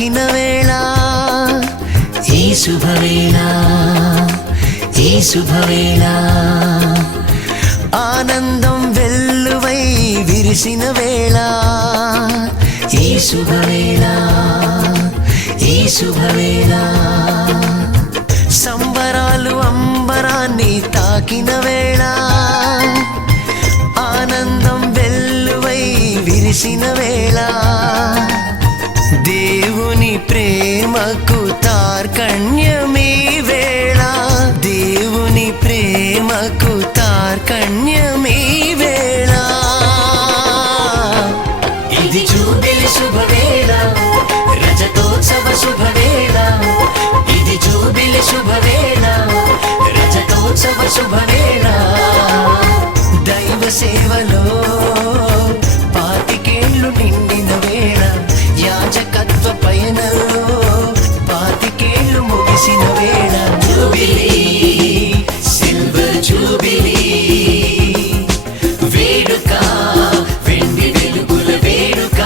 తాకిన వేళ ఈ శుభవేళ ఈ శుభవేళ ఆనందం వెల్లువై విరిసిన వేళ ఈ శుభవేళ ఈ శుభవేళ సంబరాలు అంబరాన్ని తాకిన వేళ ఆనందం వెల్లువై విరిసిన వేళ దేవుని ప్రేమకు తార్కణ్యమీ వేళ దేవుని ప్రేమకు తార్కణ్యమీ వేళ ఇది జూబిలి శుభవేళ రజతోత్సవ శుభవేళ ఇది జూబిలి శుభవేళ రజతోత్సవ శుభవేళ దైవ సేవలో పాతికేళ్లు నిండిన వేళ యాజకత్వ పయనంలో పాతికేళ్లు ముగిసిన వేళ జూబిలీ సిల్వర్ జూబిలీ వేడుక వెండి వెలుగుల వేడుక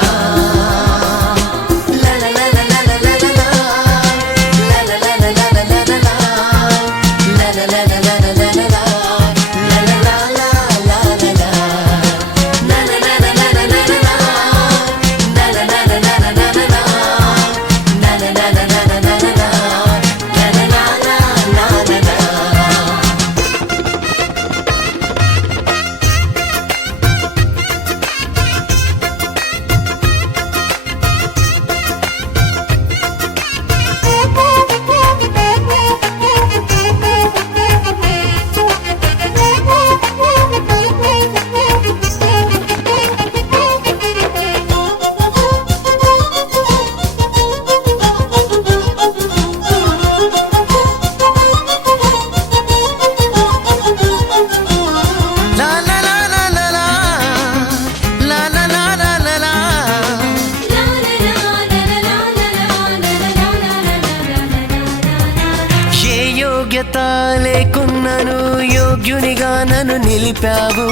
లేకున్నను యోగ్యునిగా నన్ను నిలిపావు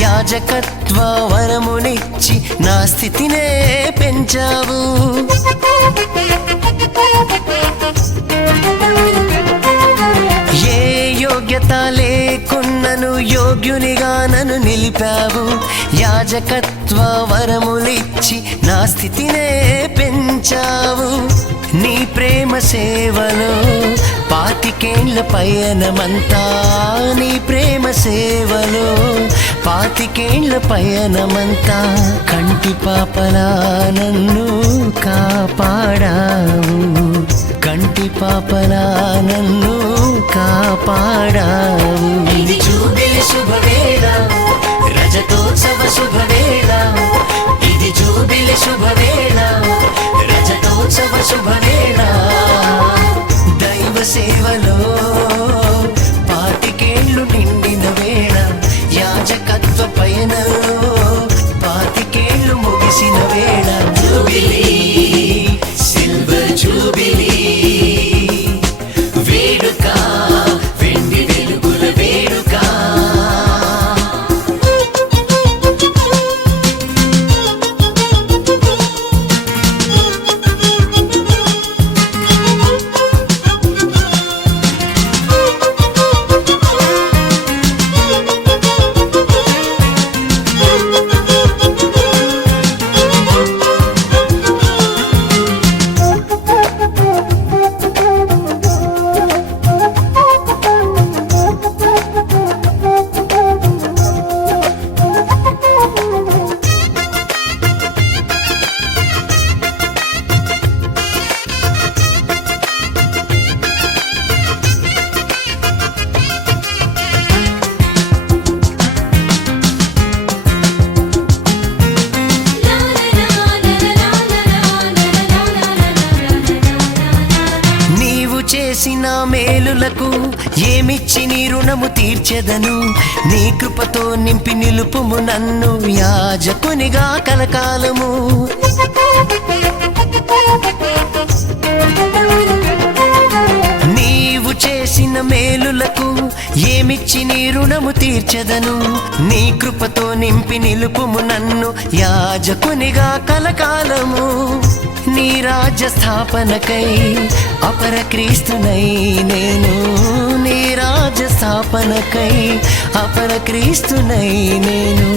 యాజకత్వ వరమునిచ్చి నా స్థితినే పెంచావు ఏ యోగ్యత లేకున్నను యోగ్యునిగా నన్ను నిలిపావు యాజకత్వ వరములిచ్చి నా స్థితినే పెంచావు నీ ప్రేమ సేవలో పాతికేళ్ల పయనమంతా నీ ప్రేమ సేవలో పాతికేళ్ల పయనమంతా కంటి పాపలా నన్ను కాపాడావు కంటి పాపలా నన్ను కాపాడావు ఇది జూబిలి శుభవేళ రజతోత్సవ శుభవేళ ఇది జూబిలి శుభవేళ రజతోత్సవ శుభవేళ దైవ సేవలో పాతికేళ్లు నిండిన వేళ యాజకత్వ పయనంలో పాతికేళ్లు ముగిసిన వేళ జూబిలీ సిల్వర్ జూబిలీ వేడుక వెండి వెలుగుల వేడుక చేసిన మేలులకు ఏమిచ్చి నీ రుణము తీర్చెదను నీ కృపతో నింపి నిలుపుము నన్ను యాజకునిగా కలకాలము నీవు చేసిన మేలులకు ఏమిచ్చి నీ రుణము తీర్చెదను. నీ కృపతో నింపి నిలుపుము నన్ను యాజకునిగా కలకాలము. నీ రాజ్య స్థాపనకై అపర క్రీస్తునై నేను, నీ రాజ్య స్థాపనకై అపర క్రీస్తునై నేను.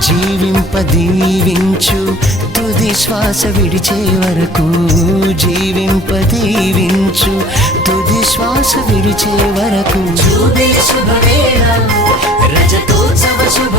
జీవింప దీవించు తుది శ్వాస విడిచే వరకు, జీవింప దీవించు తుది శ్వాస విడిచే వరకు. జూబిలి శుభవేళ, రజతోత్సవ శుభ